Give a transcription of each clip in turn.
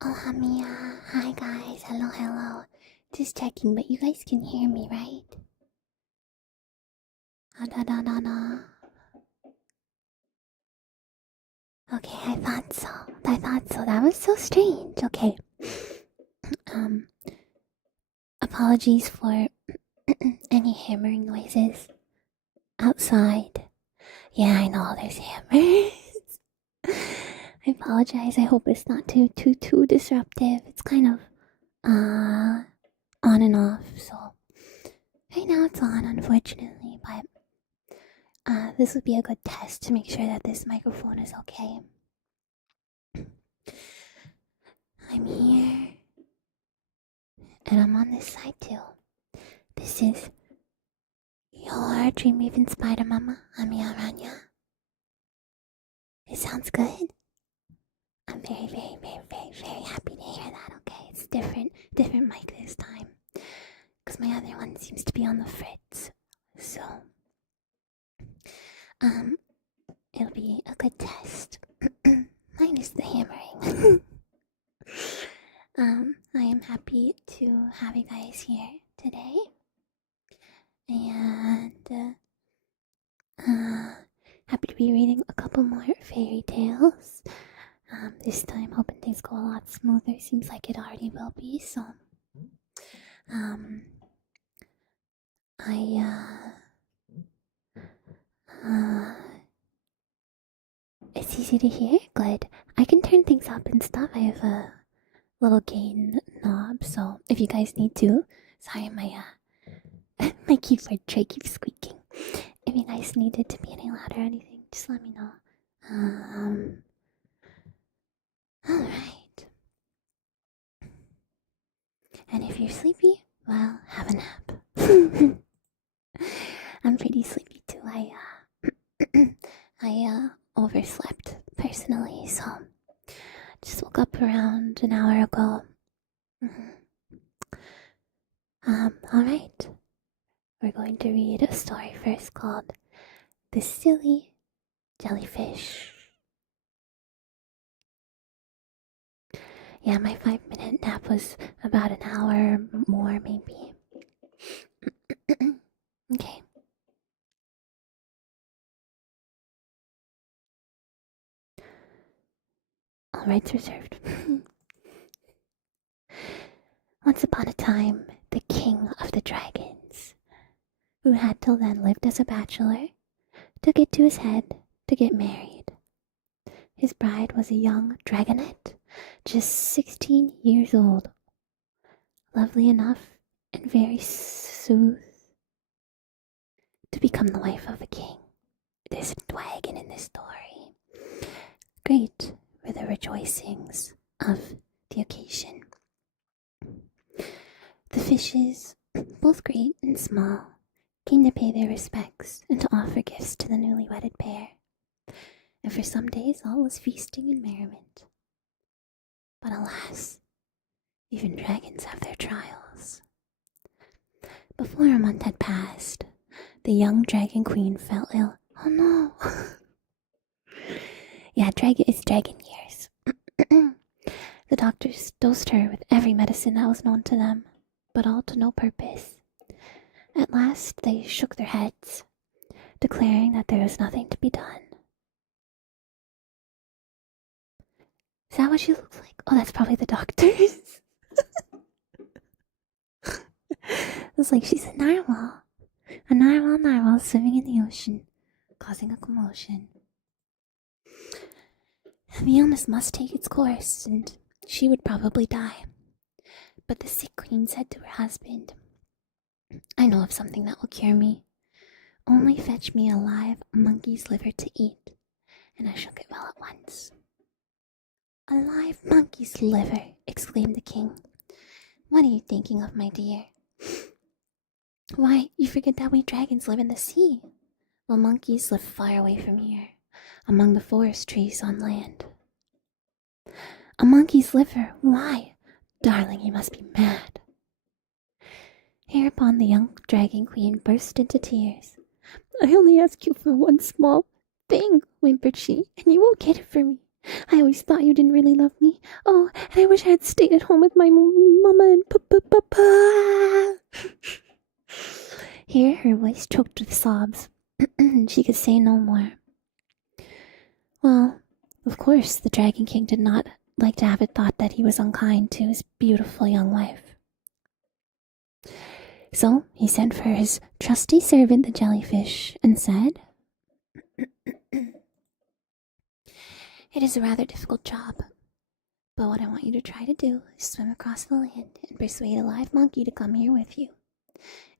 Oh, Amiya. Hi, guys. Hello, hello. Just checking, but you guys can hear me, right? Ah, da, da, da, da. Okay, I thought so. I thought so. That was so strange. Okay. Um, Apologies for any hammering noises outside. Yeah, I know there's hammers. I apologize. I hope it's not too disruptive. It's kind of on and off. So right now it's on, unfortunately, but this would be a good test to make sure that this microphone is okay. I'm here, and I'm on this side too. This is your Dream Raven Spider Mama, Amiya Aranha. It sounds good. I'm very happy to hear that. Okay, it's different mic this time, because my other one seems to be on the fritz. So, it'll be a good test. Minus the hammering. I am happy to have you guys here today, and happy to be reading a couple more fairy tales. This time, hoping things go a lot smoother. Seems like it already will be. So, it's easy to hear. Good. I can turn things up and stuff. I have a little gain knob, so if you guys need to, sorry, my my keyboard tray keeps squeaking. If you guys need it to be any louder or anything, just let me know. Alright. And if you're sleepy, well, have a nap. I'm pretty sleepy too. I overslept personally, so just woke up around an hour ago. Alright. We're going to read a story first called The Silly Jellyfish. Yeah, my 5-minute nap was about an hour more, maybe. Okay. All rights reserved. Once upon a time, the king of the dragons, who had till then lived as a bachelor, took it to his head to get married. His bride was a young dragonette, just 16 years old, lovely enough and very soothed to become the wife of a king. There's a dragon in this story. Great were the rejoicings of the occasion. The fishes, both great and small, came to pay their respects and to offer gifts to the newly wedded pair. And for some days all was feasting and merriment. But alas, even dragons have their trials. Before a month had passed, the young dragon queen fell ill. Oh no! Yeah, it's dragon years. The doctors dosed her with every medicine that was known to them, but all to no purpose. At last they shook their heads, declaring that there was nothing to be done. Is that what she looks like? Oh, that's probably the doctors. It's like she's a narwhal. A narwhal swimming in the ocean, causing a commotion. The illness must take its course, and she would probably die. But the sick queen said to her husband, I know of something that will cure me. Only fetch me a live monkey's liver to eat, and I shall get well at once. A live monkey's liver, exclaimed the king. What are you thinking of, my dear? Why, you forget that we dragons live in the sea, while monkeys live far away from here, among the forest trees on land. A monkey's liver? Why? Darling, you must be mad. Hereupon the young dragon queen burst into tears. I only ask you for one small thing, whimpered she, and you won't get it for me. I always thought you didn't really love me. Oh, and I wish I had stayed at home with my mama and papa. Here, her voice choked with sobs. She could say no more. Well, of course, the Dragon King did not like to have it thought that he was unkind to his beautiful young wife. So he sent for his trusty servant, the jellyfish, and said, "It is a rather difficult job, but what I want you to try to do is swim across the land and persuade a live monkey to come here with you.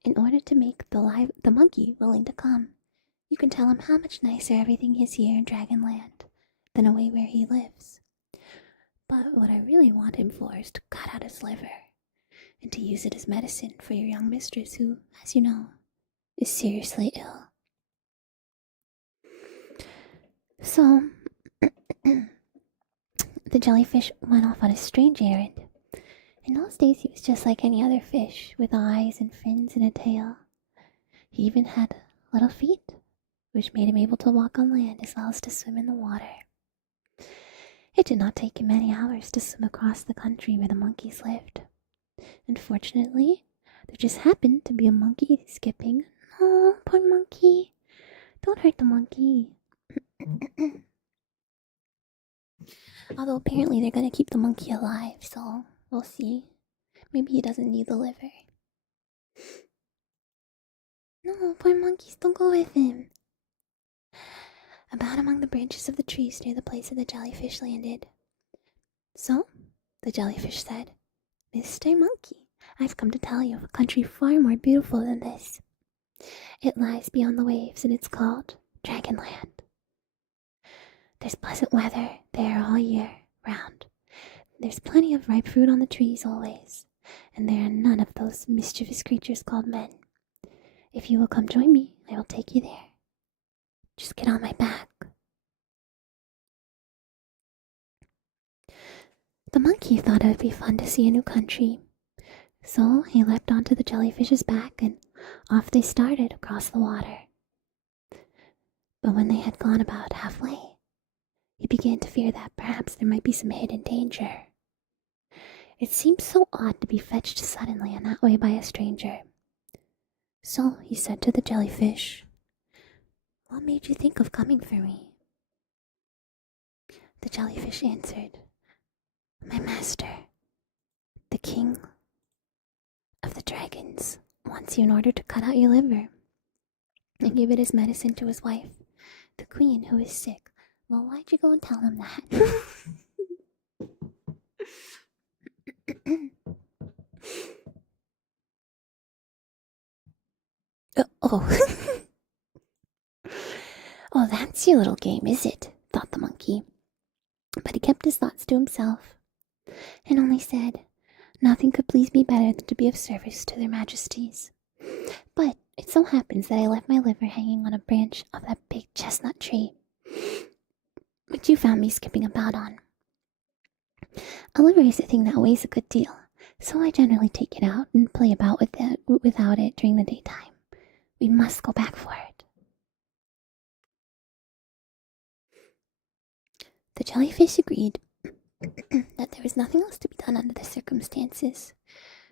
In order to make the monkey willing to come, you can tell him how much nicer everything is here in Dragonland than away where he lives. But what I really want him for is to cut out his liver and to use it as medicine for your young mistress who, as you know, is seriously ill." So, the jellyfish went off on a strange errand. In those days, he was just like any other fish, with eyes and fins and a tail. He even had little feet, which made him able to walk on land as well as to swim in the water. It did not take him many hours to swim across the country where the monkeys lived. Unfortunately, there just happened to be a monkey skipping. Oh, poor monkey. Don't hurt the monkey. Although apparently they're going to keep the monkey alive, so we'll see. Maybe he doesn't need the liver. No, poor monkeys, don't go with him. About among the branches of the trees near the place where the jellyfish landed. So, the jellyfish said, "Mr. Monkey, I've come to tell you of a country far more beautiful than this. It lies beyond the waves and it's called Dragonland. There's pleasant weather there all year round. There's plenty of ripe fruit on the trees always, and there are none of those mischievous creatures called men. If you will come join me, I will take you there. Just get on my back." The monkey thought it would be fun to see a new country, so he leapt onto the jellyfish's back and off they started across the water. But when they had gone about halfway, he began to fear that perhaps there might be some hidden danger. It seemed so odd to be fetched suddenly in that way by a stranger. So he said to the jellyfish, "What made you think of coming for me?" The jellyfish answered, "My master, the king of the dragons, wants you in order to cut out your liver and give it as medicine to his wife, the queen, who is sick." Well, why'd you go and tell him that? Oh. Oh, that's your little game, is it? Thought the monkey. But he kept his thoughts to himself, and only said, "Nothing could please me better than to be of service to their majesties. But it so happens that I left my liver hanging on a branch of that big chestnut tree, which you found me skipping about on. A liver is a thing that weighs a good deal, so I generally take it out and play about without it during the daytime. We must go back for it." The jellyfish agreed that there was nothing else to be done under the circumstances,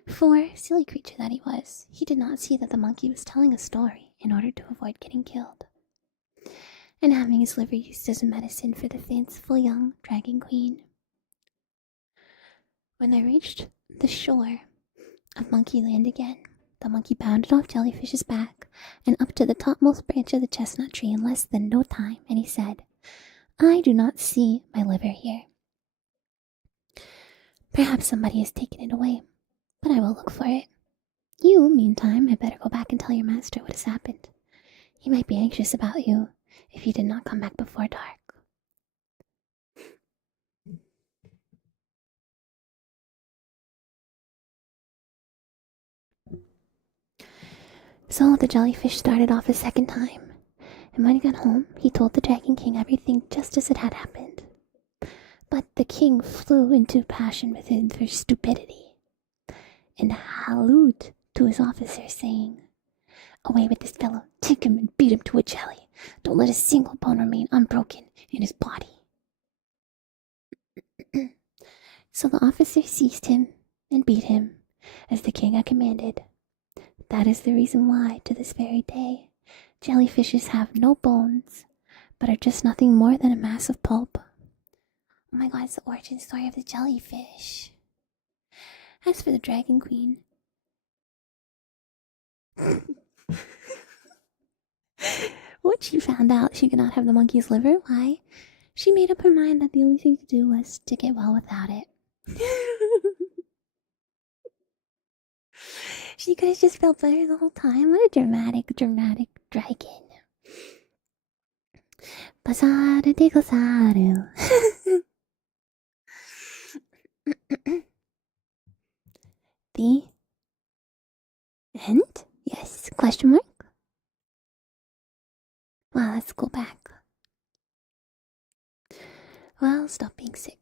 for, silly creature that he was, he did not see that the monkey was telling a story in order to avoid getting killed, and having his liver used as a medicine for the fanciful young dragon queen. When they reached the shore of Monkey Land again, the monkey bounded off Jellyfish's back and up to the topmost branch of the chestnut tree in less than no time, and he said, "I do not see my liver here. Perhaps somebody has taken it away, but I will look for it. You, meantime, had better go back and tell your master what has happened. He might be anxious about you if you did not come back before dark." So the jellyfish started off a second time, and when he got home, he told the Dragon King everything just as it had happened. But the king flew into passion with him for stupidity, and hallooed to his officers, saying, "Away with this fellow, take him and beat him to a jelly. Don't let a single bone remain unbroken in his body." So the officer seized him and beat him, as the king had commanded. That is the reason why, to this very day, jellyfishes have no bones, but are just nothing more than a mass of pulp. Oh my god, it's the origin story of the jellyfish. As for the Dragon Queen, when she found out she could not have the monkey's liver, why, she made up her mind that the only thing to do was to get well without it. She could have just felt better the whole time. What a dramatic dragon. Bazaru de gozaru. The end? Yes, question mark? Well, let's go back. Well, stop being sick.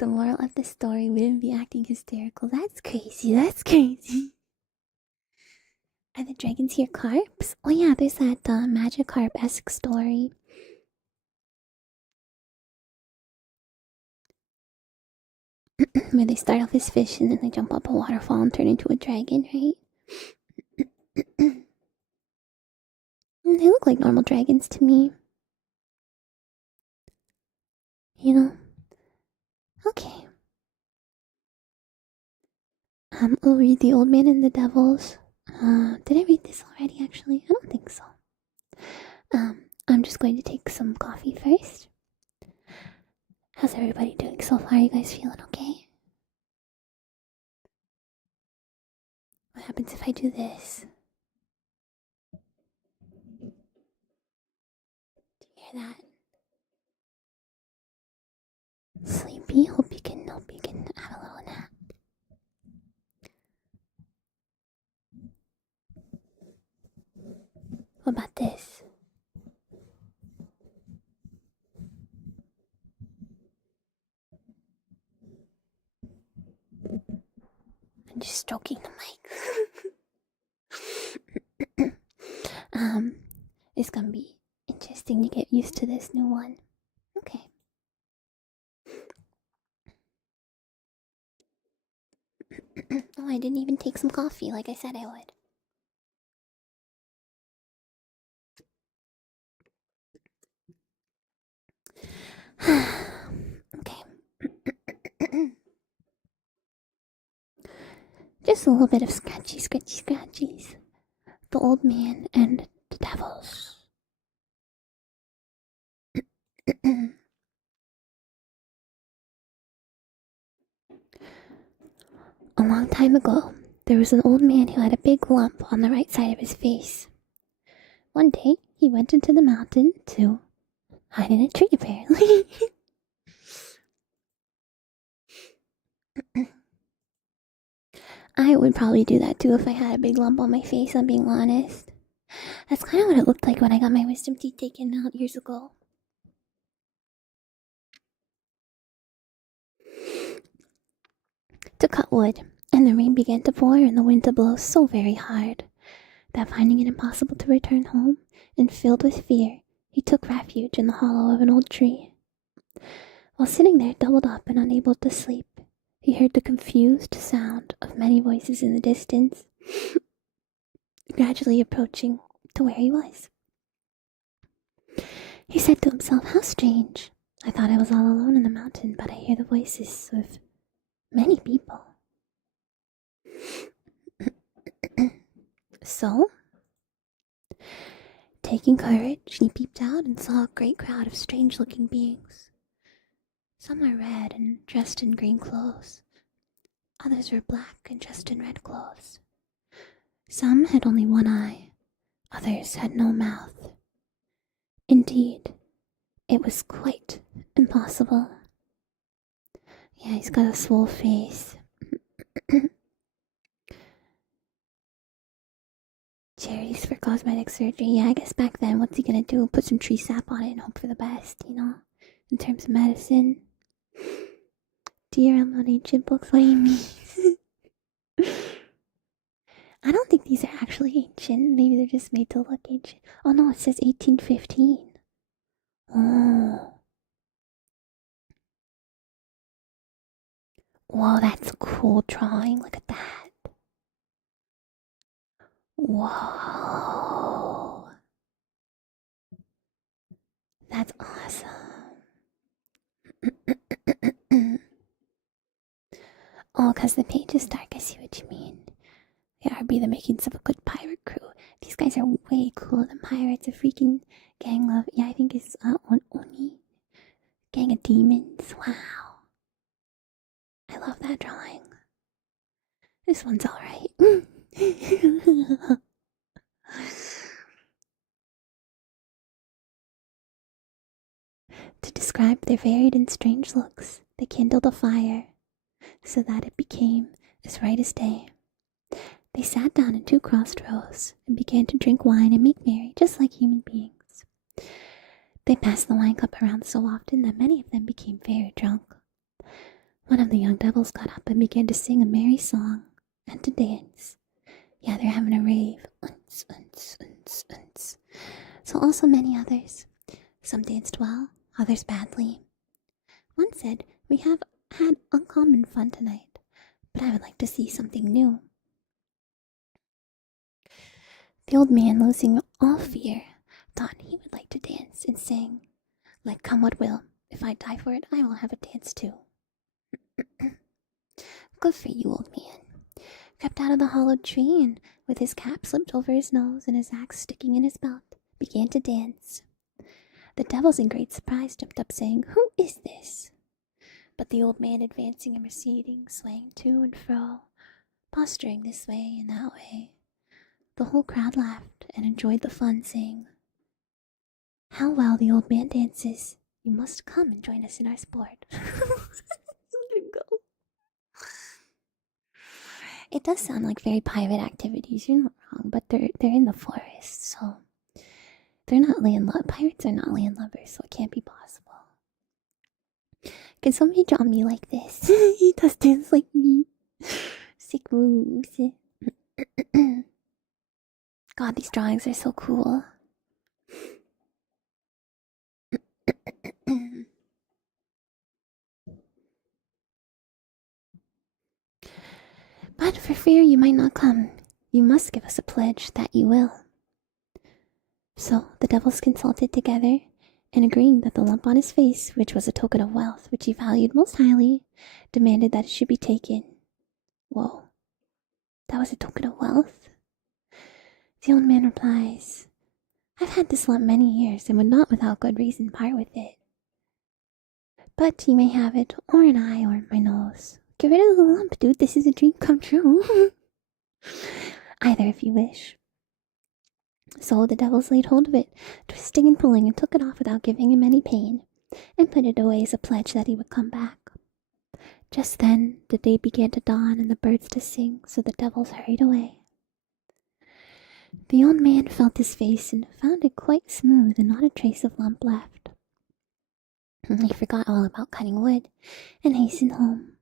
The moral of the story wouldn't be acting hysterical. That's crazy. Are the dragons here carps? Oh yeah, there's that Magikarp-esque story. Where they start off as fish and then they jump up a waterfall and turn into a dragon, right? They look like normal dragons to me. You know? Okay. We'll read The Old Man and the Devils. Did I read this already, actually? I don't think so. I'm just going to take some coffee first. How's everybody doing so far? You guys feeling okay? What happens if I do this? Do you hear that? Sleepy? Hope you can have a little nap. What about this? I'm just stroking the mic. It's gonna be interesting to get used to this new one. Okay. Oh, I didn't even take some coffee like I said I would. Okay. Just a little bit of scratchies. The Old Man and the Devils. A long time ago, there was an old man who had a big lump on the right side of his face. One day, he went into the mountain to hide in a tree, apparently. I would probably do that too if I had a big lump on my face, I'm being honest. That's kind of what it looked like when I got my wisdom teeth taken out years ago. To cut wood, and the rain began to pour and the wind to blow so very hard that, finding it impossible to return home, and filled with fear, he took refuge in the hollow of an old tree. While sitting there doubled up and unable to sleep, he heard the confused sound of many voices in the distance, gradually approaching to where he was. He said to himself, "How strange. I thought I was all alone in the mountain, but I hear the voices of many people." So, taking courage, he peeped out and saw a great crowd of strange-looking beings. Some were red and dressed in green clothes. Others were black and dressed in red clothes. Some had only one eye. Others had no mouth. Indeed, it was quite impossible. Yeah, he's got a swole face. Cherries for cosmetic surgery. Yeah, I guess back then, what's he gonna do? Put some tree sap on it and hope for the best, you know? In terms of medicine. Dear, I'm not ancient books. What do you mean? I don't think these are actually ancient. Maybe they're just made to look ancient. Oh no, it says 1815. Oh. Whoa, that's a cool drawing. Look at that. Whoa. That's awesome. Oh, because the page is dark. I see what you mean. They are be the makings of a good pirate crew. These guys are way cooler than pirates. A freaking gang of, yeah, I think it's Oni. Gang of demons. Wow. I love that drawing. This one's alright. To describe their varied and strange looks, they kindled a fire so that it became as bright as day. They sat down in two crossed rows and began to drink wine and make merry, just like human beings. They passed the wine cup around so often that many of them became very drunk. One of the young devils got up and began to sing a merry song and to dance. Yeah, they're having a rave. Unts, unts, unts, unts. So also many others. Some danced well, others badly. One said, "We have had uncommon fun tonight, but I would like to see something new." The old man, losing all fear, thought he would like to dance and sing, "Let come what will, if I die for it, I will have a dance too." Good for you, old man. Crept out of the hollowed tree and, with his cap slipped over his nose and his axe sticking in his belt, began to dance. The devils, in great surprise, jumped up, saying, "Who is this?" But the old man, advancing and receding, swaying to and fro, posturing this way and that way, the whole crowd laughed and enjoyed the fun, saying, "How well the old man dances! You must come and join us in our sport." Let him go. It does sound like very pirate activities. You're not wrong, but they're in the forest, so they're not pirates are not landlubbers, so it can't be possible. Can somebody draw me like this? He does dance like me. Sick moves. God, these drawings are so cool. But for fear you might not come, you must give us a pledge that you will. So the devils consulted together, and agreeing that the lump on his face, which was a token of wealth, which he valued most highly, demanded that it should be taken. Whoa, that was a token of wealth? The old man replies, "I've had this lump many years, and would not without good reason part with it. But you may have it, or an eye, or my nose. Get rid of the lump, dude. This is a dream come true." "Either, if you wish." So the devils laid hold of it, twisting and pulling, and took it off without giving him any pain, and put it away as a pledge that he would come back. Just then the day began to dawn and the birds to sing, so the devils hurried away. The old man felt his face and found it quite smooth and not a trace of lump left. He forgot all about cutting wood and hastened home.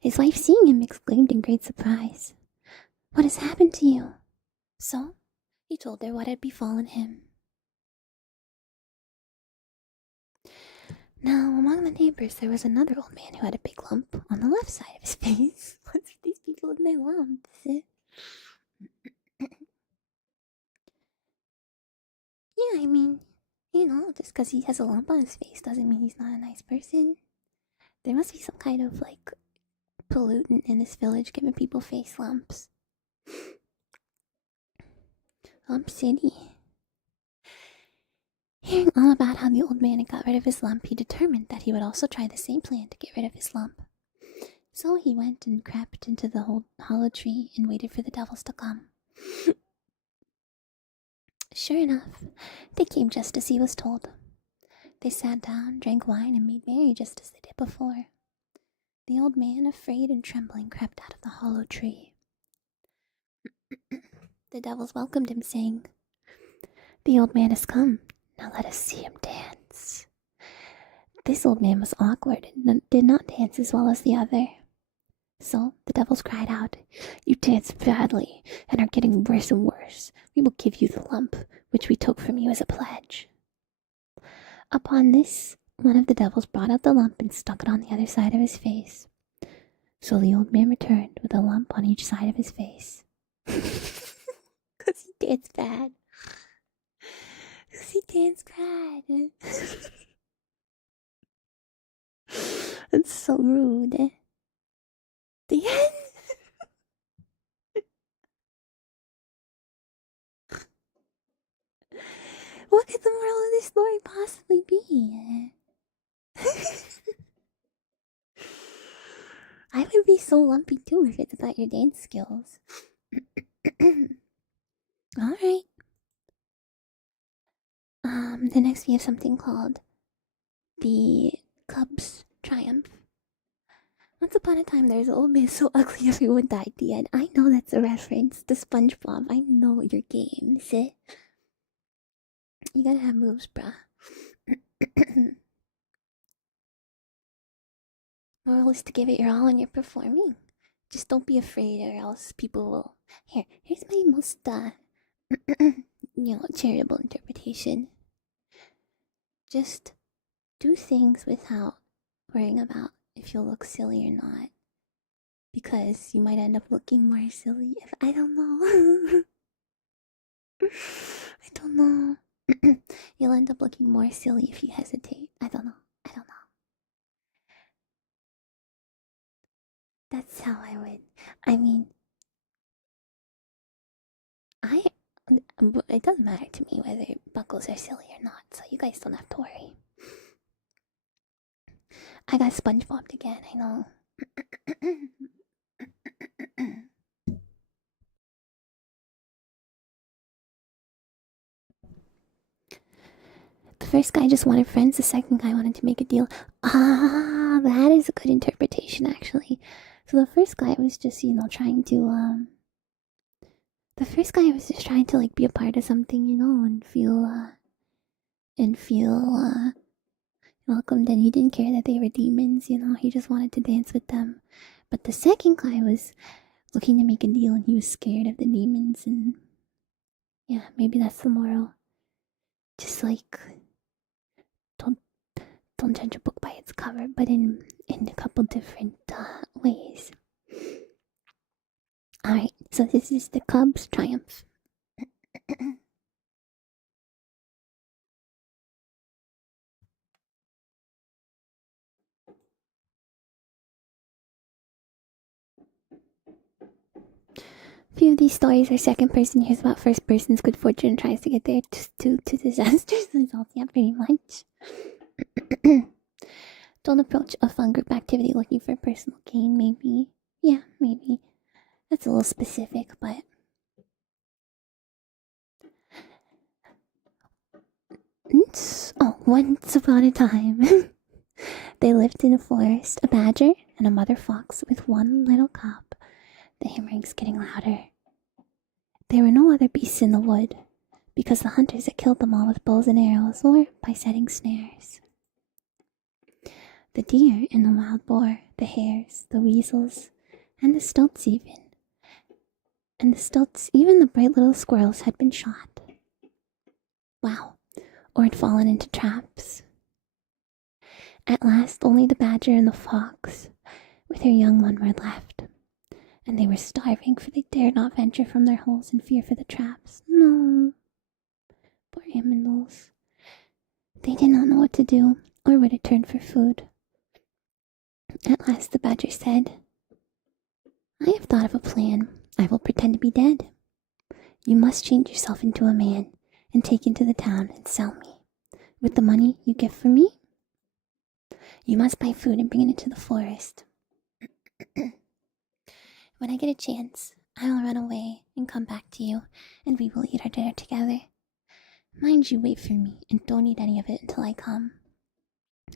His wife, seeing him, exclaimed in great surprise, "What has happened to you?" So he told her what had befallen him. Now, among the neighbors, there was another old man who had a big lump on the left side of his face. What's with these people and their lumps? Yeah, I mean, just because he has a lump on his face doesn't mean he's not a nice person. There must be some kind of, pollutant in this village giving people face lumps. Lump City. Hearing all about how the old man had got rid of his lump, he determined that he would also try the same plan to get rid of his lump. So he went and crept into the hollow tree and waited for the devils to come. Sure enough, they came just as he was told. They sat down, drank wine, and made merry just as they did before. The old man, afraid and trembling, crept out of the hollow tree. The devils welcomed him, saying, "The old man has come. Now let us see him dance." This old man was awkward and did not dance as well as the other. So the devils cried out, "You dance badly and are getting worse and worse. We will give you the lump, which we took from you as a pledge." Upon this, one of the devils brought out the lump and stuck it on the other side of his face. So the old man returned with a lump on each side of his face. Because he danced bad. Because he danced bad. That's so rude. The end. What could the moral of this story possibly be? I would be so lumpy too if it's about your dance skills. Alright. The next we have something called the Cubs Triumph. Once upon a time, there was an old man so ugly everyone died at the end. I know that's a reference to SpongeBob. I know your games. You gotta have moves, bruh. Moral is to give it your all when you're performing. Just don't be afraid, or else people will. Here's my most, charitable interpretation. Just do things without worrying about if you'll look silly or not. Because you might end up looking more silly if I don't know. I don't know. You'll end up looking more silly if you hesitate. I don't know. That's how I would. I mean, it doesn't matter to me whether buckles are silly or not, so you guys don't have to worry. I got SpongeBob again, I know. The first guy just wanted friends, the second guy wanted to make a deal. Ah, that is a good interpretation, actually. So the first guy was just, trying to, the first guy was just trying to, like, be a part of something, and feel welcomed, and he didn't care that they were demons, he just wanted to dance with them. But the second guy was looking to make a deal, and he was scared of the demons, and yeah, maybe that's the moral. Just, like, don't judge a book by its cover, but in a couple different ways. Alright, so this is the Cubs Triumph. A few of these stories are second person hears about first person's good fortune and tries to get there to disastrous results. Yeah, pretty much. Don't approach a fun group activity looking for personal gain, maybe. Yeah, maybe. That's a little specific, but... Once upon a time, they lived in a forest, a badger and a mother fox with one little cub. The hammering's getting louder. There were no other beasts in the wood, because the hunters had killed them all with bows and arrows, or by setting snares. The deer and the wild boar, the hares, the weasels, and the stoats even. And the stoats, even the bright little squirrels had been shot. Wow, or had fallen into traps. At last, only the badger and the fox, with their young one, were left. And they were starving, for they dared not venture from their holes in fear for the traps. No, poor animals. They did not know what to do, or where to turn for food. At last the badger said, I have thought of a plan. I will pretend to be dead. You must change yourself into a man, and take into the town and sell me. With the money you get from me, you must buy food and bring it into the forest. When I get a chance, I will run away and come back to you, and we will eat our dinner together. Mind you wait for me, and don't eat any of it until I come.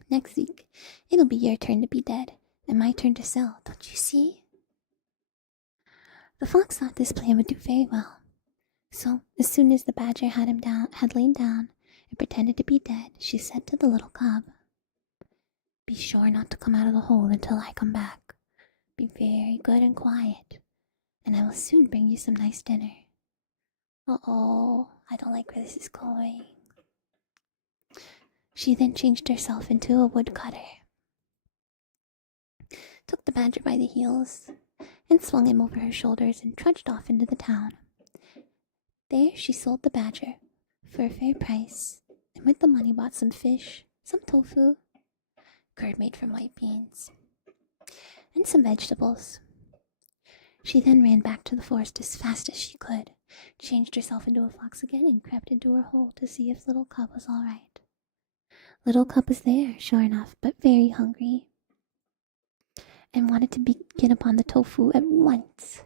Next week, it'll be your turn to be dead, and my turn to sell, don't you see? The fox thought this plan would do very well. So, as soon as the badger had lain down and pretended to be dead, she said to the little cub, Be sure not to come out of the hole until I come back. Be very good and quiet, and I will soon bring you some nice dinner. Uh-oh, I don't like where this is going. She then changed herself into a woodcutter. took the badger by the heels, and swung him over her shoulders and trudged off into the town. There she sold the badger for a fair price, and with the money bought some fish, some tofu, curd made from white beans, and some vegetables. She then ran back to the forest as fast as she could, changed herself into a fox again, and crept into her hole to see if Little Cub was all right. Little Cub was there, sure enough, but very hungry, and wanted to get upon the tofu at once.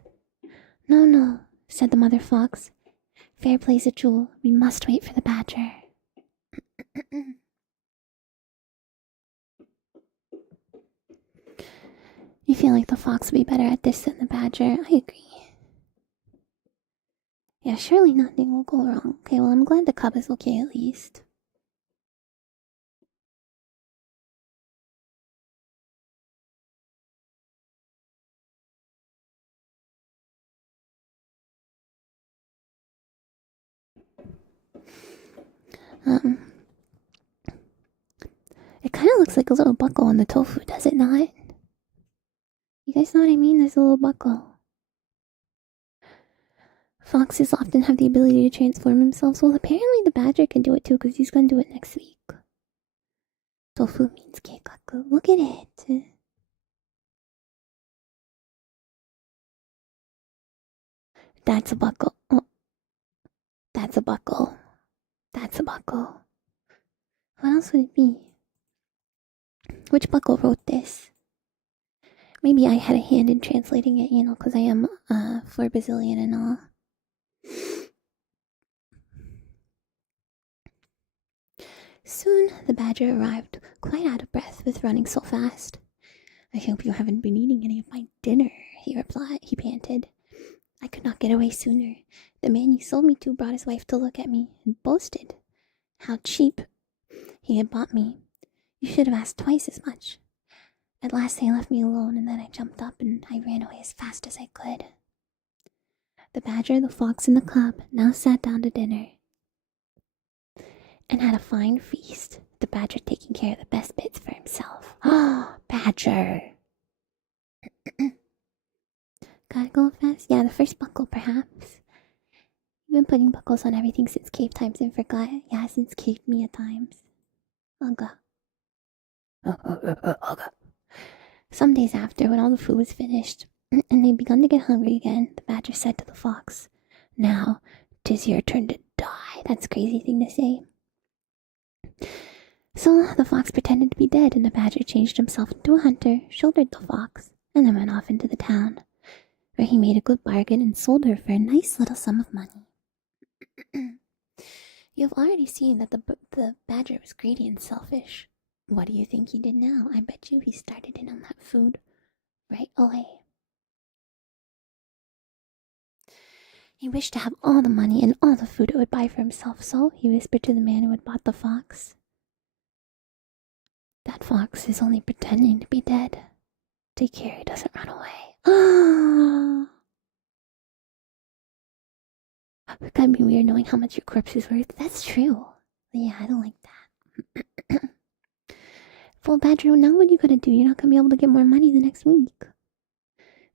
No, no, said the mother fox. Fair play's a jewel. We must wait for the badger. You feel like the fox would be better at this than the badger. I agree. Yeah, surely nothing will go wrong. Okay, well, I'm glad the cub is okay at least. It kind of looks like a little buckle on the tofu, does it not? You guys know what I mean? There's a little buckle. Foxes often have the ability to transform themselves. Well, apparently the badger can do it too, because he's going to do it next week. Tofu means keikaku. Look at it. That's a buckle. Oh, that's a buckle. That's a buckle. What else would it be? Which buckle wrote this? Maybe I had a hand in translating it, you know, because I am 4 Brazilian and all. Soon the badger arrived, quite out of breath with running so fast. I hope you haven't been eating any of my dinner, he replied. He panted. I could not get away sooner. The man you sold me to brought his wife to look at me and boasted how cheap he had bought me. You should have asked twice as much. At last they left me alone, and then I jumped up and I ran away as fast as I could. The badger, the fox, and the cub now sat down to dinner and had a fine feast, the badger taking care of the best bits for himself. Oh, badger! Gotta go fast? Yeah, the first buckle, perhaps. You've been putting buckles on everything since cave times and forgot. Yeah, since cave Mia times. Ugga. Ugga. Some days after, when all the food was finished, and they'd begun to get hungry again, the badger said to the fox, Now, 'tis your turn to die. That's a crazy thing to say. So the fox pretended to be dead, and the badger changed himself into a hunter, shouldered the fox, and then went off into the town, where he made a good bargain and sold her for a nice little sum of money. You have already seen that the badger was greedy and selfish. What do you think he did now? I bet you he started in on that food right away. He wished to have all the money and all the food it would buy for himself, so he whispered to the man who had bought the fox. That fox is only pretending to be dead. Take care he doesn't run away. It gotta be weird knowing how much your corpse is worth. That's true. Yeah, I don't like that. Well, badger, now what are you gonna do? You're not gonna be able to get more money the next week.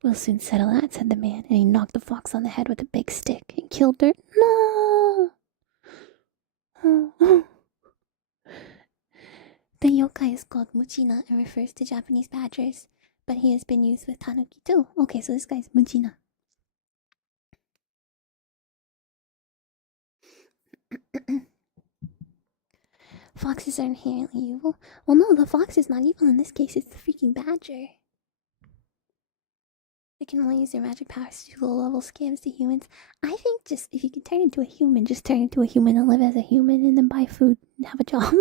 We'll soon settle that, said the man, and he knocked the fox on the head with a big stick and killed her. No! The yokai is called Muchina and refers to Japanese badgers, but he has been used with tanuki too. Okay, so this guy's Muchina. Foxes are inherently evil. Well, no, the fox is not evil in this case. It's the freaking badger. They can only use their magic powers to do low-level scams to humans. I think just, if you can turn into a human, just turn into a human and live as a human and then buy food and have a job.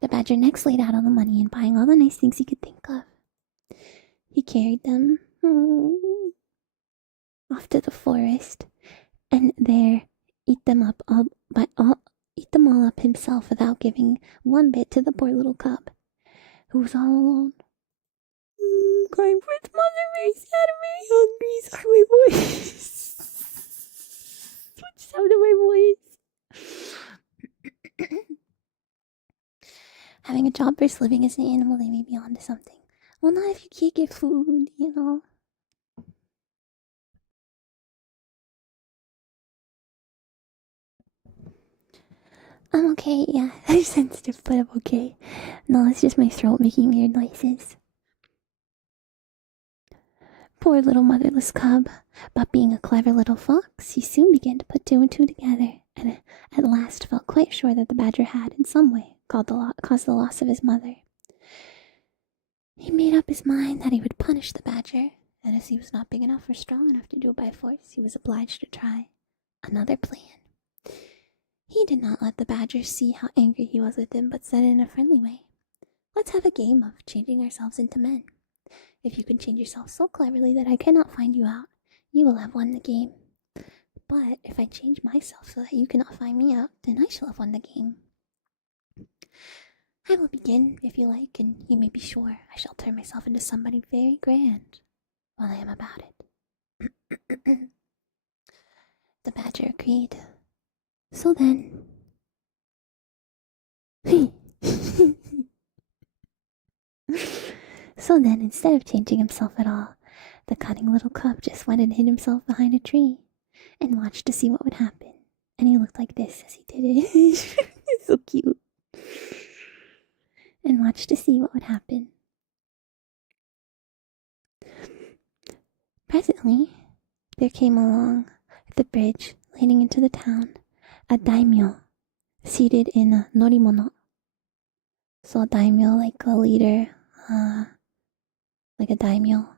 The badger next laid out all the money and buying all the nice things he could think of. He carried them off to the forest, and there eat them all up himself without giving one bit to the poor little cub, who was all alone. Crying for its mother, very sad and very hungry. Sorry, my voice. Switch sound of my voice. having a job versus living as an animal, they may be onto something. Well, not if you can't get food, you know. I'm okay, yeah. I'm sensitive, but I'm okay. No, it's just my throat making weird noises. Poor little motherless cub. But being a clever little fox, he soon began to put two and two together, and at last felt quite sure that the badger had, in some way, caused the loss of his mother. He made up his mind that he would punish the badger, and as he was not big enough or strong enough to do it by force, he was obliged to try another plan. He did not let the badger see how angry he was with him, but said in a friendly way, "Let's have a game of changing ourselves into men. If you can change yourself so cleverly that I cannot find you out, you will have won the game. But if I change myself so that you cannot find me out, then I shall have won the game. I will begin, if you like, and you may be sure I shall turn myself into somebody very grand while I am about it." The badger agreed. So then... So then, instead of changing himself at all, the cunning little cub just went and hid himself behind a tree and watched to see what would happen. And he looked like this as he did it. It's so cute. And watched to see what would happen. Presently, there came along the bridge leading into the town a daimyo seated in a norimono. So a daimyo, like a leader, like a daimyo.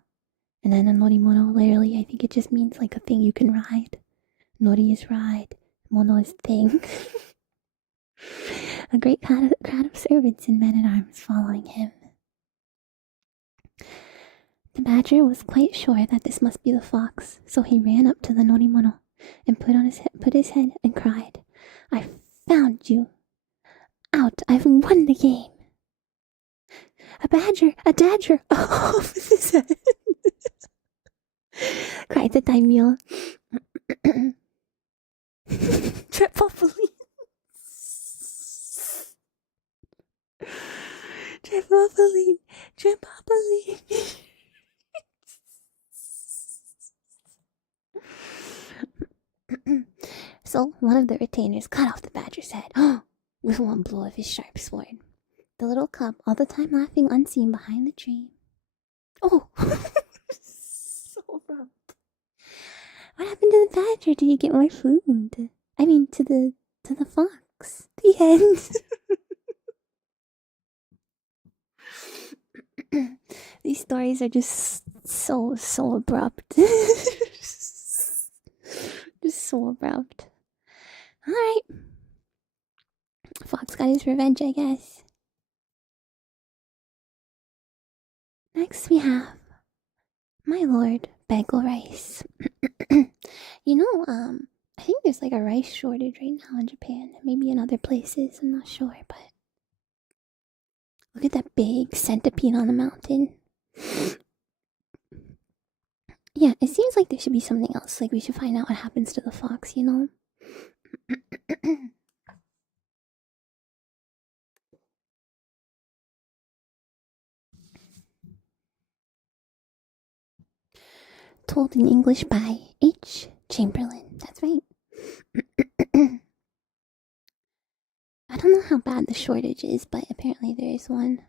And then a norimono, literally, I think it just means like a thing you can ride. Nori is ride, mono is thing. A great crowd of servants and men-at-arms following him. The badger was quite sure that this must be the fox, so he ran up to the norimono and put his head and cried, "I found you! Out! I've won the game!" "A badger! A dagger! Off with his head!" cried the daimyo. Trepopoline! Trepopoline! Trepopoline! So one of the retainers cut off the badger's head with one blow of his sharp sword. The little cub, all the time laughing unseen behind the tree. Oh, so rough. What happened to the badger? Did he get more food? I mean, to the fox. The end. These stories are just so abrupt. Just so abrupt. Alright. Fox got his revenge, I guess. Next we have my lord Bagel Rice. You know, I think there's like a rice shortage right now in Japan. Maybe in other places, I'm not sure, but look at that big centipede on the mountain. Yeah, it seems like there should be something else. Like we should find out what happens to the fox, you know? Told in English by H. Chamberlain. That's right. I don't know how bad the shortage is, but apparently there is one.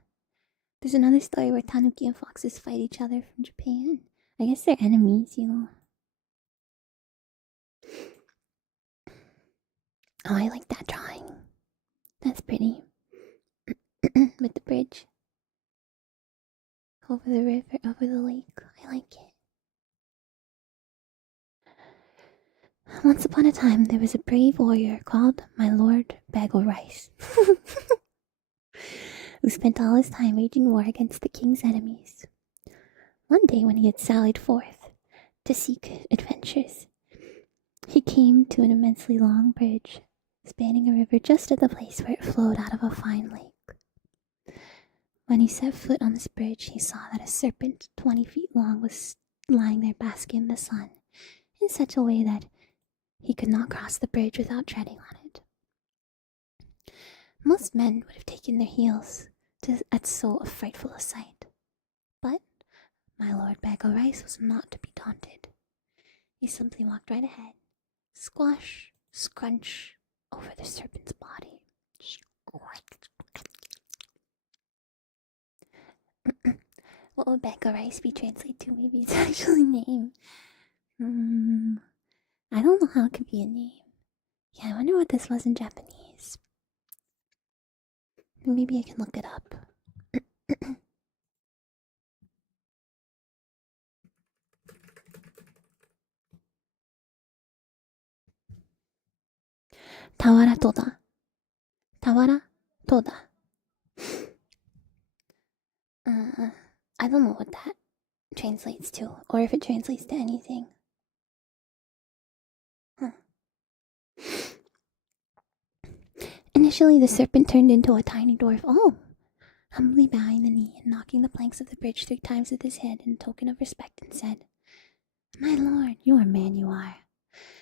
There's another story where tanuki and foxes fight each other from Japan. I guess they're enemies, you know. Oh, I like that drawing. That's pretty. With the bridge. Over the river, over the lake. I like it. Once upon a time, there was a brave warrior called my Lord Bagel Rice, who spent all his time waging war against the king's enemies. One day, when he had sallied forth to seek adventures, he came to an immensely long bridge, spanning a river just at the place where it flowed out of a fine lake. When he set foot on this bridge, he saw that a serpent 20 feet long was lying there basking in the sun, in such a way that he could not cross the bridge without treading on it. Most men would have taken their heels That's so frightful a sight. But my Lord Bag o' Rice was not to be daunted. He simply walked right ahead, squash, scrunch over the serpent's body. What would Bag o' Rice be translated to? Maybe it's actually a name. I don't know how it could be a name. Yeah, I wonder what this was in Japanese. Maybe I can look it up. Tawara toda. Tawara toda. I don't know what that translates to, or if it translates to anything. Huh. Initially, the serpent turned into a tiny dwarf. Oh! Humbly bowing the knee and knocking the planks of the bridge 3 times with his head in token of respect, and said, "My lord, you are man, you are.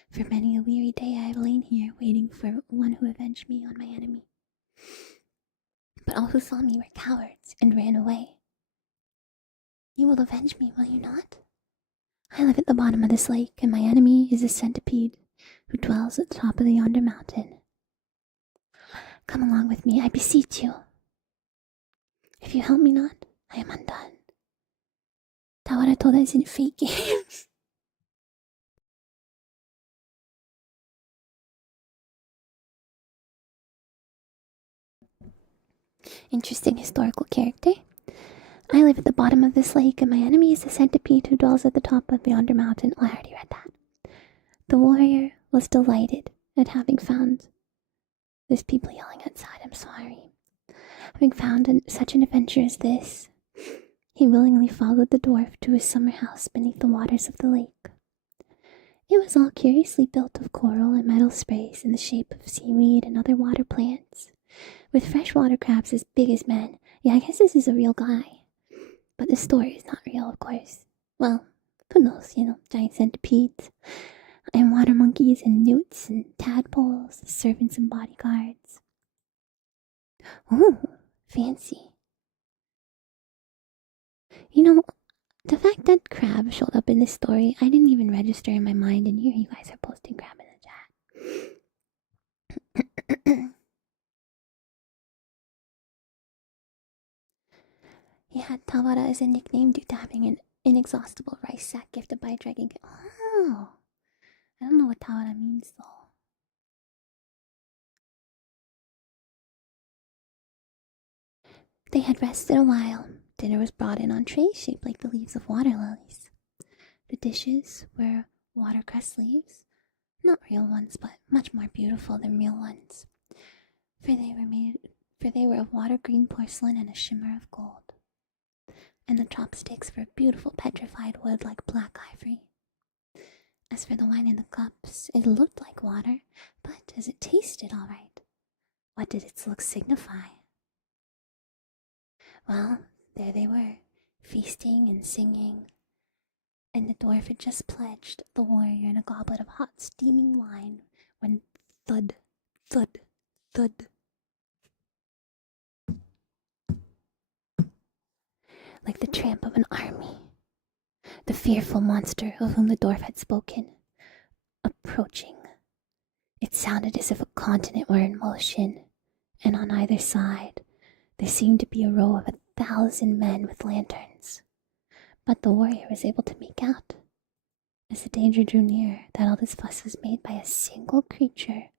For many a weary day I have lain here, waiting for one who avenged me on my enemy. But all who saw me were cowards and ran away. You will avenge me, will you not? I live at the bottom of this lake, and my enemy is a centipede who dwells at the top of yonder mountain. Come along with me, I beseech you. If you help me not, I am undone." Tawara told us in fake games. Interesting historical character. I live at the bottom of this lake, and my enemy is the centipede who dwells at the top of yonder mountain. Oh, I already read that. The warrior was delighted at having found... There's people yelling outside, I'm sorry. Having found such an adventure as this, he willingly followed the dwarf to his summer house beneath the waters of the lake. It was all curiously built of coral and metal sprays in the shape of seaweed and other water plants, with freshwater crabs as big as men. Yeah, I guess this is a real guy. But the story is not real, of course. Well, who knows, giant centipedes, and water monkeys, and newts, and tadpoles, servants and bodyguards. Ooh, fancy. The fact that crab showed up in this story, I didn't even register in my mind, and here you guys are posting crab in the chat. He had Tawara as a nickname due to having an inexhaustible rice sack gifted by a dragon. Oh, I don't know what Tawara means though. They had rested a while. Dinner was brought in on trays shaped like the leaves of water lilies. The dishes were watercress leaves, not real ones, but much more beautiful than real ones, for they were of water green porcelain and a shimmer of gold. And the chopsticks were beautiful petrified wood like black ivory. As for the wine in the cups, it looked like water, but as it tasted all right, what did its look signify? Well, there they were, feasting and singing, and the dwarf had just pledged the warrior in a goblet of hot steaming wine when thud, thud, thud. Like the tramp of an army, the fearful monster of whom the dwarf had spoken, approaching. It sounded as if a continent were in motion, and on either side there seemed to be a row of 1,000 men with lanterns. But the warrior was able to make out, as the danger drew near, that all this fuss was made by a single creature.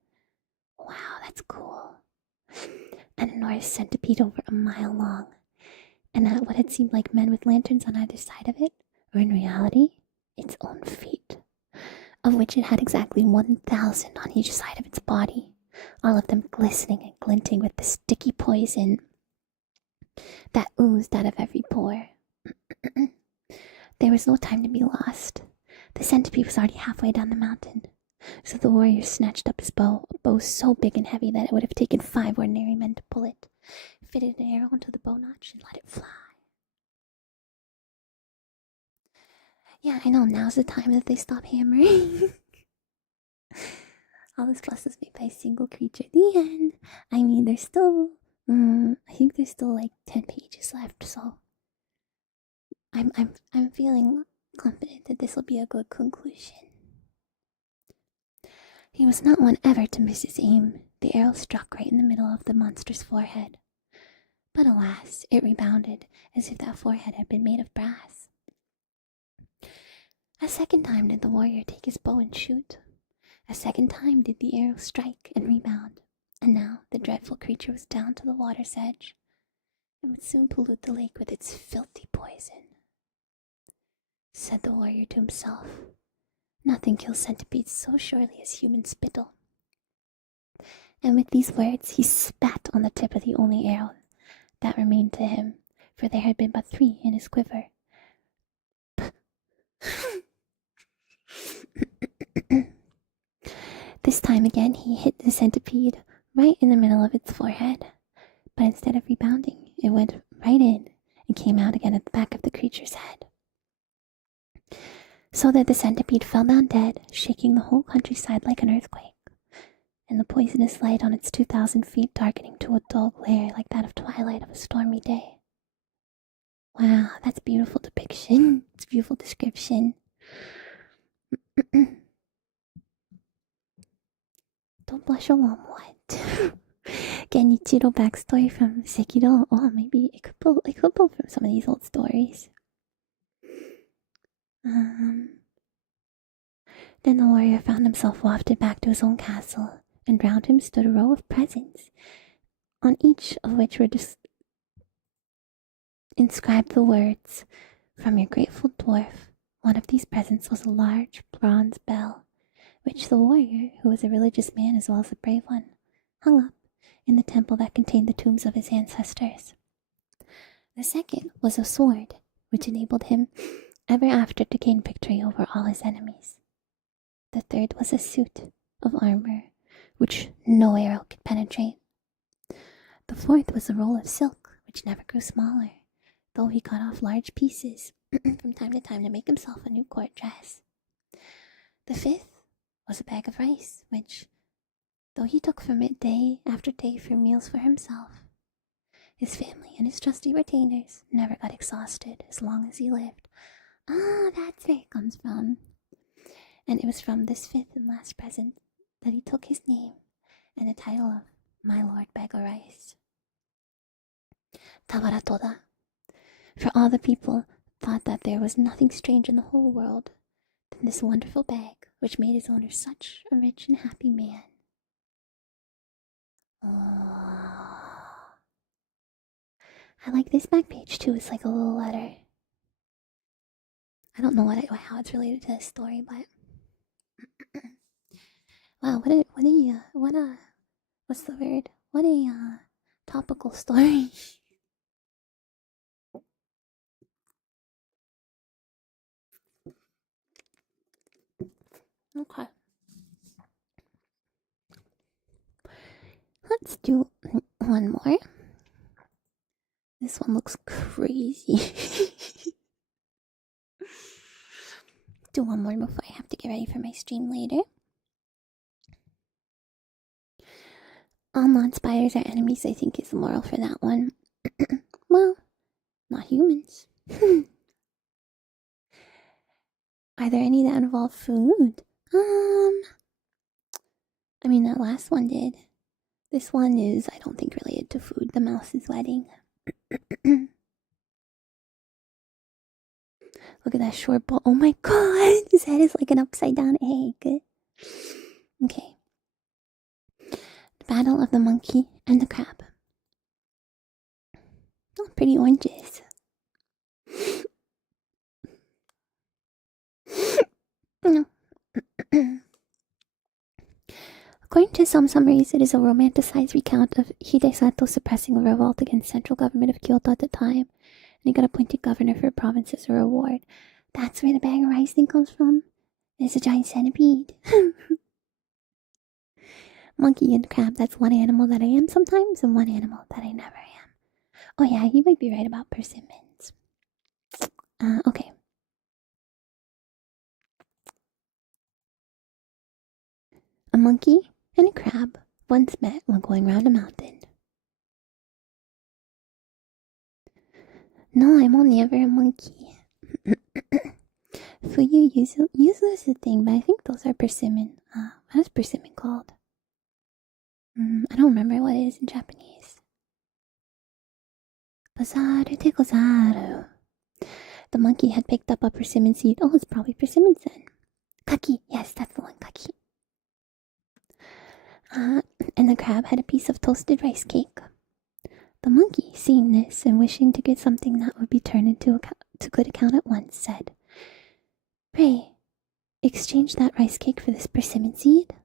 Wow, that's cool. An enormous centipede over a mile long, and at what had seemed like men with lanterns on either side of it were in reality its own feet, of which it had exactly 1,000 on each side of its body, all of them glistening and glinting with the sticky poison that oozed out of every pore. There was no time to be lost. The centipede was already halfway down the mountain, so the warrior snatched up his bow, a bow so big and heavy that it would have taken 5 ordinary men to pull it, fitted an arrow into the bow notch, and let it fly. Yeah, I know, now's the time that they stop hammering. All this fuss is made by a single creature. The end. I mean, there's still I think there's still like 10 pages left, so I'm feeling confident that this will be a good conclusion. He was not one ever to miss his aim. The arrow struck right in the middle of the monster's forehead. But alas, it rebounded as if that forehead had been made of brass. A second time did the warrior take his bow and shoot. A second time did the arrow strike and rebound. And now the dreadful creature was down to the water's edge, and would soon pollute the lake with its filthy poison. Said the warrior to himself, "Nothing kills centipedes so surely as human spittle." And with these words he spat on the tip of the only arrow that remained to him, for there had been but 3 in his quiver. This time again he hit the centipede right in the middle of its forehead, but instead of rebounding, it went right in and came out again at the back of the creature's head. So that the centipede fell down dead, shaking the whole countryside like an earthquake, and the poisonous light on its 2,000 feet darkening to a dull glare like that of twilight of a stormy day. Wow, that's beautiful depiction. It's beautiful description. Don't blush alone, what? Genichiro backstory from Sekiro. Oh, maybe it could pull from some of these old stories. Then the warrior found himself wafted back to his own castle, and round him stood a row of presents, on each of which were inscribed the words, "From your grateful dwarf." One of these presents was a large bronze bell, which the warrior, who was a religious man as well as a brave one, hung up in the temple that contained the tombs of his ancestors. The second was a sword, which enabled him ever after to gain victory over all his enemies. The third was a suit of armor, which no arrow could penetrate. The fourth was a roll of silk, which never grew smaller, though he cut off large pieces from time to time to make himself a new court dress. The fifth was a bag of rice, which, though he took from it day after day for meals for himself, his family and his trusty retainers never got exhausted as long as he lived. Ah, that's where it comes from. And it was from this 5th and last present that he took his name and the title of My Lord Bag of Rice. Tabaratoda. For all the people thought that there was nothing strange in the whole world than this wonderful bag, which made his owner such a rich and happy man. Oh. I like this back page too. It's like a little letter. I don't know how it's related to this story, but wow, what's the word? What a topical story. Okay. Let's do one more. This one looks crazy. Do one more before I have to get ready for my stream later. All non-spiders are enemies, I think, is the moral for that one. Well, not humans. Are there any that involve food? I mean, that last one did. This one is, I don't think, related to food. The mouse's wedding. Look at that short ball. Oh my god! His head is like an upside down egg. Okay. The Battle of the Monkey and the Crab. Oh, pretty oranges. According to some summaries, it is a romanticized recount of Hidesato suppressing a revolt against central government of Kyoto at the time, and he got appointed governor for a province as a reward. That's where the bag of rice thing comes from. It's a giant centipede. Monkey and crab, that's one animal that I am sometimes and one animal that I never am. Oh yeah, you might be right about persimmons. Okay. A monkey and a crab once met while going round a mountain. No, I'm only ever a monkey. Fuyu usually is a thing, but I think those are persimmon. What is persimmon called? I don't remember what it is in Japanese. Bazaru de gozaru. The monkey had picked up a persimmon seed. Oh, it's probably persimmon then. Kaki. Yes, that's the one, kaki. And the crab had a piece of toasted rice cake. The monkey, seeing this and wishing to get something that would be turned to good account at once, said, "Pray, exchange that rice cake for this persimmon seed."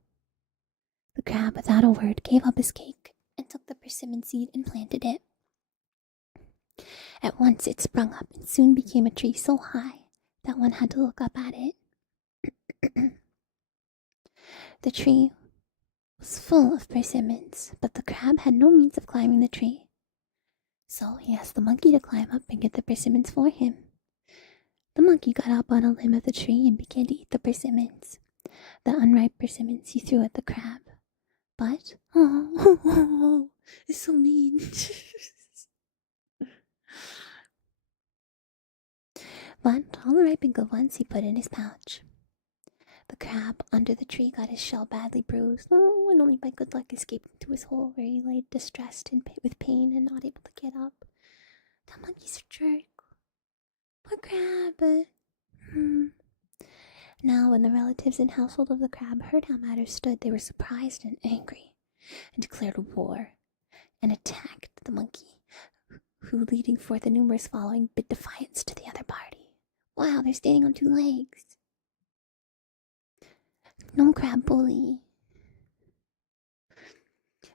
The crab, without a word, gave up his cake and took the persimmon seed and planted it. At once it sprung up and soon became a tree so high that one had to look up at it. The tree was full of persimmons, but the crab had no means of climbing the tree. So he asked the monkey to climb up and get the persimmons for him. The monkey got up on a limb of the tree and began to eat the persimmons. The unripe persimmons he threw at the crab. But, it's so mean. But all the ripe and good ones he put in his pouch. The crab under the tree got his shell badly bruised, and only by good luck escaped into his hole, where he lay distressed and with pain and not able to get up. The monkey's a jerk. Poor crab. Now, when the relatives and household of the crab heard how matters stood, they were surprised and angry, and declared war, and attacked the monkey, who, leading forth a numerous following, bid defiance to the other party. Wow, they're standing on two legs. No crab bully.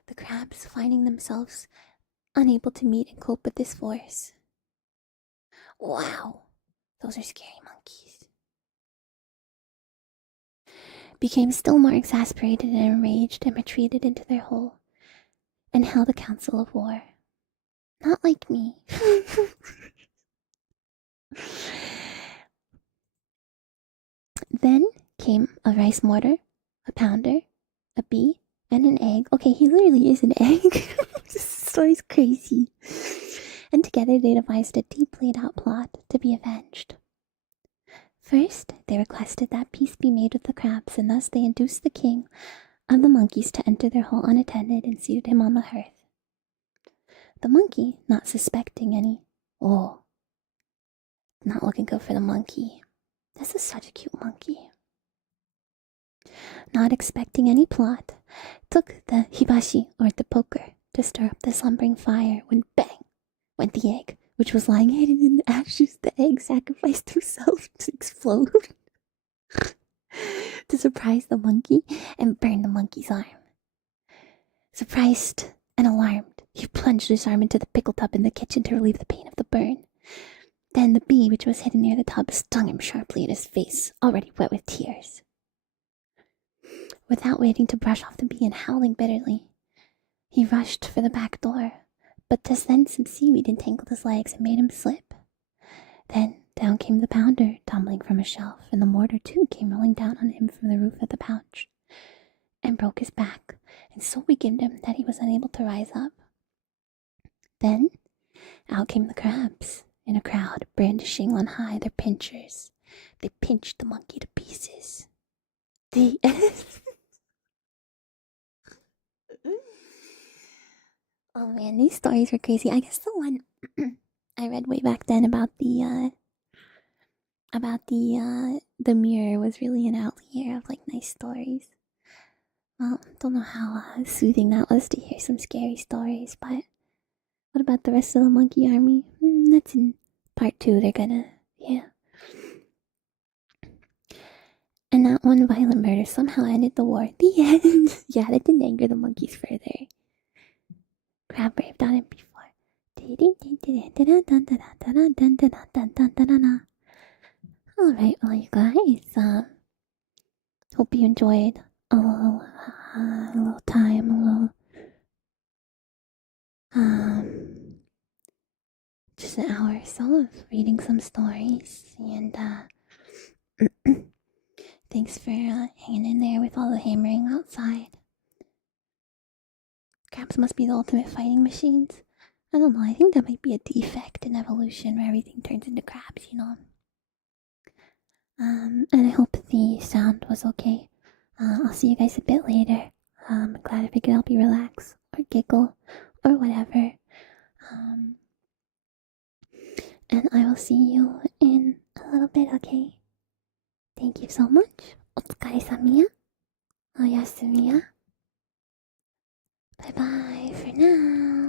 The crabs, finding themselves unable to meet and cope with this force. Wow, those are scary monkeys. Became still more exasperated and enraged and retreated into their hole and held a council of war. Not like me. Then came a rice mortar, a pounder, a bee, and an egg. Okay, he literally is an egg. This story's crazy. And together they devised a deep laid out plot to be avenged. First, they requested that peace be made with the crabs, and thus they induced the king of the monkeys to enter their hole unattended and seated him on the hearth. The monkey, not suspecting any, not looking good for the monkey. This is such a cute monkey. Not expecting any plot, took the hibashi, or the poker, to stir up the slumbering fire, when bang went the egg, which was lying hidden in the ashes. The egg sacrificed himself to explode to surprise the monkey and burn the monkey's arm. Surprised and alarmed, he plunged his arm into the pickle tub in the kitchen to relieve the pain of the burn. Then the bee, which was hidden near the tub, stung him sharply in his face, already wet with tears. Without waiting to brush off the bee and howling bitterly, he rushed for the back door, but just then some seaweed entangled his legs and made him slip. Then down came the pounder, tumbling from a shelf, and the mortar too came rolling down on him from the roof of the pouch, and broke his back, and so weakened him that he was unable to rise up. Then out came the crabs in a crowd, brandishing on high their pincers. They pinched the monkey to pieces. The Oh man, these stories were crazy. I guess the one I read way back then about the mirror was really an outlier of like nice stories. Well, don't know how soothing that was to hear some scary stories, but what about the rest of the monkey army? That's in part 2. They're gonna, And that one violent murder somehow ended the war. The end. Yeah, that didn't anger the monkeys further. Crab raved on it before. Alright, well you guys, hope you enjoyed a little time, just an hour or so of reading some stories, and thanks for hanging in there with all the hammering outside. Crabs must be the ultimate fighting machines. I don't know, I think that might be a defect in evolution where everything turns into crabs, you know? And I hope the sound was okay. I'll see you guys a bit later. Glad if I could help you relax or giggle or whatever. Um, and I will see you in a little bit, okay? Thank you so much. Otsukare-samiya. Oyasumiya. Bye bye for now.